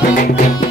Thank you.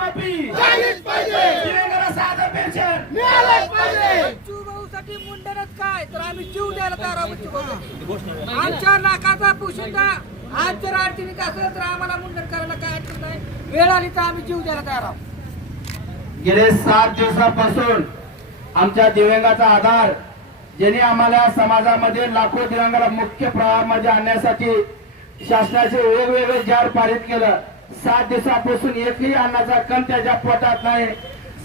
कर्जमाफी झालीच पाहिजे. साधं पेन्शन. मिळालंच पाहिजे. बच्चू भाऊसाठी मुंडनच काय? तर आम्ही जीव द्यायला तयार आहोत बच्चू भाऊ. आमच्या नाकाचा पुशिंदा आज जर अडचणीत असेल तर आम्हाला मुंडन करायला काय अडचण नाही. वेळ आली तर आम्ही जीव द्यायला तयार आहोत. गेले सात दिवसापासून आमच्या दिव्यांगाचा आधार ज्यांनी आम्हाला समाजामध्ये लाखो दिव्यांगाला मुख्य प्रवाहामध्ये आणण्यासाठी शासनाचे वेगवेगळे जार पारित केलं. सात दिवसापासून एकही अन्नाचा कण त्याच्या पोटात नाही.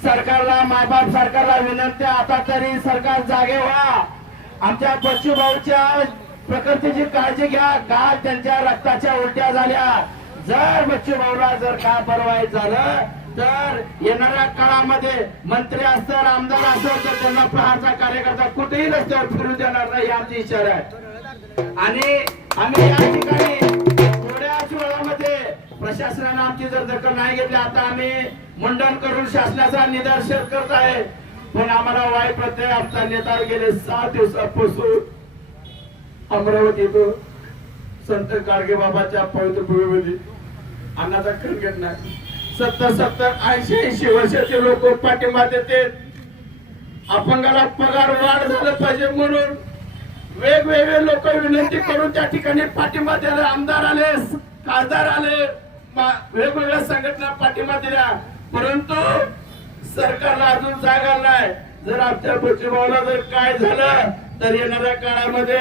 सरकारला मायबाप सरकारला विनंती आता तरी सरकार जागे व्हा. आमच्या बच्चू प्रकृतीची काळजी घ्या. काल त्यांच्या रक्ताच्या उलट्या झाल्या? जर बच्चूभाऊला जर काय परवायचं झालं तर येणाऱ्या काळामध्ये मंत्री असतील आमदार असेल तर त्यांना प्रहारचा कार्यकर्ता कुठेही रस्त्यावर फिरू देणार नाही आमची इच्छा आहे. आणि आम्ही या ठिकाणी प्रशासनानं आमची जर दखल नाही घेतली आता आम्ही मुंडन करून शासनाचा निदर्शन करत आहे. पण आम्हाला वाईट प्रत्यय आमचा नेता गेले सात दिवसापासून अमरावती संत गाडगे बाबाच्या पवित्र भूमीमध्ये अन्नाचा खण घेत नाही सत्तर सत्तर ऐंशी ऐंशी वर्षाचे लोक पाठिंबा देते. अपंगाला पगार वाढ झालं पाहिजे म्हणून वेगवेगळे लोक विनंती करून त्या ठिकाणी पाठिंबा द्यायला आमदार आले खासदार आले. वेगवेगळ्या संघटना पाठिंबा दिल्या परंतु सरकारला अजून जागा नाही. जर आमच्या बच्चूभाऊला जर काय झालं तर येणाऱ्या काळामध्ये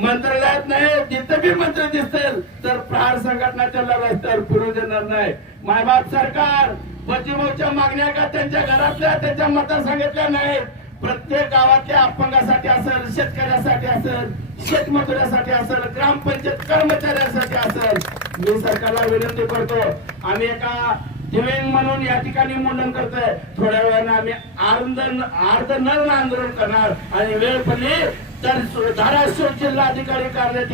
मंत्रालयात नाही जिथं बी मंत्री दिसतील तर प्रहार संघटना रस्त्यावर फिरू देणार नाही. मायबाप सरकार बच्चूभाऊच्या मागण्या का त्यांच्या घरातल्या त्यांच्या सांगितल्या नाहीत? प्रत्येक गावातल्या अपंगासाठी असेल शेतकऱ्यासाठी असेल शेतमजुरासाठी असेल ग्रामपंचायत कर्मचाऱ्यांसाठी असेल मी सरकारला विनंती करतो. आम्ही एका दिव्यांग म्हणून या ठिकाणी मुंडन करतोय. थोड्या वेळाने आम्ही आर्ध अर्ध नर आंदोलन करणार आणि वेळ पडली तर धाराशिव जिल्हाधिकारी कार्यालय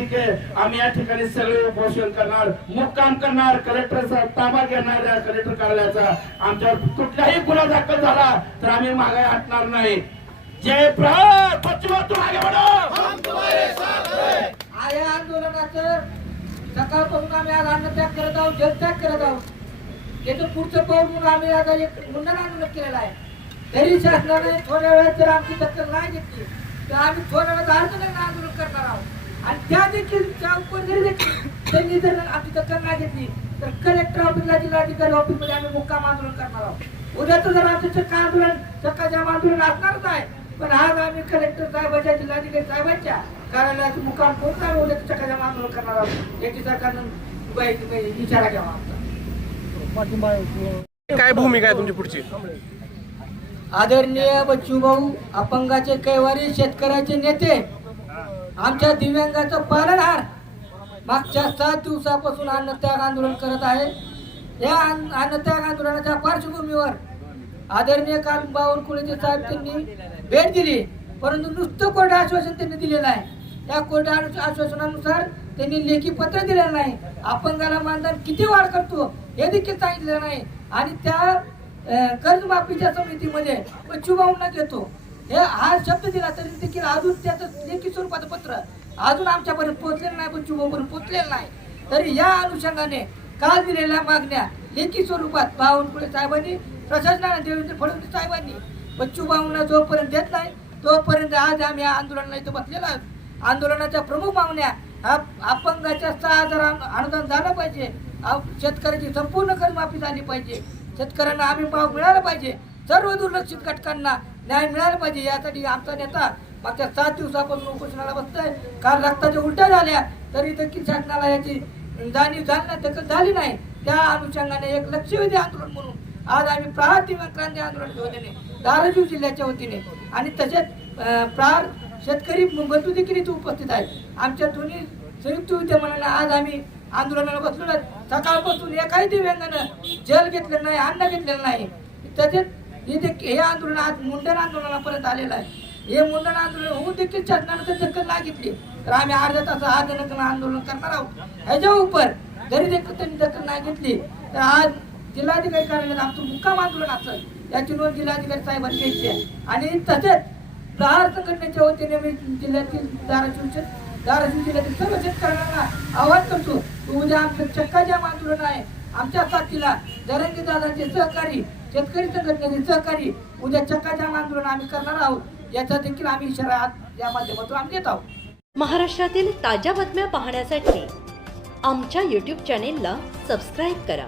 आम्ही या ठिकाणी सगळे उपोषण करणार मुक्काम करणार कलेक्टरचा ताबा घेणार या कलेक्टर कार्यालयाचा. आमच्यावर कुठलाही गुन्हा दाखल झाला तर आम्ही मागे हटणार नाही. जय प्रहार पश्चिम मागे आंदोलनाचं सकाळपासून आम्ही आज अन्नत्याग करत आहोत जलत्याग करत आहोत. त्याचं पुढचं पाऊल म्हणून आम्ही आता एक मुंडन आंदोलन केलेलं आहे. तरी शासनाने थोड्या वेळात जर आमची दखल नाही घेतली तर आम्ही थोड्या वेळात आंदोलन आंदोलन करणार आहोत. आणि त्या देखील त्या उपर जरी देखील त्यांनी जर आमची दखल नाही घेतली तर कलेक्टर ऑफिसला जिल्हाधिकारी ऑफिसमध्ये आम्ही मुक्काम आंदोलन करणार आहोत. उद्याचं जर आमचं चक्का आंदोलन चक्काजाम आंदोलन असणारच आहे पण आज आम्ही कलेक्टर साहेबांच्या जिल्हाधिकारी साहेबांच्या कार्यालयात करून आम्ही उद्या चक्काजाम आंदोलन करणार आहोत. याची सरकारनं इशारा घ्यावा आमचा. काय भूमिका आहे तुमची पुढची? आदरणीय बच्चू भाऊ अपंगाचे कैवारी शेतकऱ्याचे नेते आमच्या दिव्यांगाचं पालनहार मागच्या सात दिवसापासून अन्नत्याग आंदोलन करत आहे. या अन्न- अन्नत्याग आंदोलनाच्या पार्श्वभूमीवर आदरणीय काल बावनकुळेचे साहेब त्यांनी भेट दिली. परंतु नुसतं कोर्ट आश्वासन त्यांनी दिलेलं आहे त्या कोर्ट आश्वासनानुसार त्यांनी लेखी पत्र दिलेलं नाही. अपंगाला मानधन किती वाढ करतो हे देखील सांगितलेलं नाही. आणि त्या कर्जमाफीच्या समितीमध्ये बच्चू भाऊंना घेतो. हे हा शब्द दिला तरी देखील अजून त्याचं लेखी स्वरूपाचं पत्र अजून आमच्यापर्यंत पोहोचलेलं नाही बच्चू पोहोचलेलं नाही. तरी या अनुषंगाने काल दिलेल्या मागण्या लेखी स्वरूपात बावनकुळे साहेबांनी प्रशासनाने देवेंद्र फडणवीस साहेबांनी बच्चू भाऊंना जोपर्यंत देत नाही तोपर्यंत आज आम्ही या आंदोलनाला इथं बसलेलो आहोत. आंदोलनाच्या प्रमुख मागण्या अपंगाच्या सहा हजार अनुदान झालं पाहिजे. शेतकऱ्याची संपूर्ण कर्जमाफी झाली पाहिजे. शेतकऱ्यांना आम्ही भाव मिळाला पाहिजे. सर्व दुर्लक्षित घटकांना न्याय मिळाला पाहिजे. यासाठी आमचा नेता मागच्या सात दिवसापासून उपोषणाला बसतोय. काल रक्ताच्या उलट्या झाल्या. तरी देखील शासनाला याची जाणीव झाली दखल झाली नाही. त्या अनुषंगाने एक लक्षवेधी आंदोलन म्हणून आज आम्ही प्रहार तीव्र क्रांती आंदोलनाच्या वतीने धाराशिव जिल्ह्याच्या वतीने. आणि तसेच प्रार शेतकरी बंधू देखील इथे उपस्थित आहेत. आमच्या दोन्ही संयुक्त विद्यमानानं आज आम्ही आंदोलनाला बसलो सकाळपासून एकाही दिव्यांगानं जल घेतलेलं नाही अन्न घेतलेलं नाही. तसेच हे देखील हे आंदोलन आज मुंडन आंदोलनापर्यंत आलेलं आहे. हे मुंडन आंदोलन होऊन देखील शासनानं जर दखल नाही घेतली. तर आम्ही अर्ध्या तास आज आंदोलन करणार आहोत. ह्याच्या उपर जरी देखील त्यांनी दखल नाही घेतली तर आज जिल्हाधिकारी कार्यालयात आमचं मुक्काम आंदोलन असेल याची नोंद जिल्हाधिकारी साहेबांनी घ्यायची आहे. आणि तसेच प्रहार संघटनेच्या वतीने मी जिल्ह्यातील धाराशिव धाराशिव जिल्ह्यातील सर्व शेतकऱ्यांना आवाहन करतो उद्या आमचं चक्का चक्काजाम आंदोलन आहे. आमच्या साथीला जरंगी दादांचे सहकारी शेतकरी संघटनेचे सहकारी उद्या चक्काजाम आंदोलन आम्ही करणार आहोत. याचा देखील आम्ही इशारा या माध्यमातून आम्ही देत आहोत. महाराष्ट्रातील ताज्या बातम्या पाहण्यासाठी आमच्या यूट्यूब चॅनेलला सबस्क्राईब करा.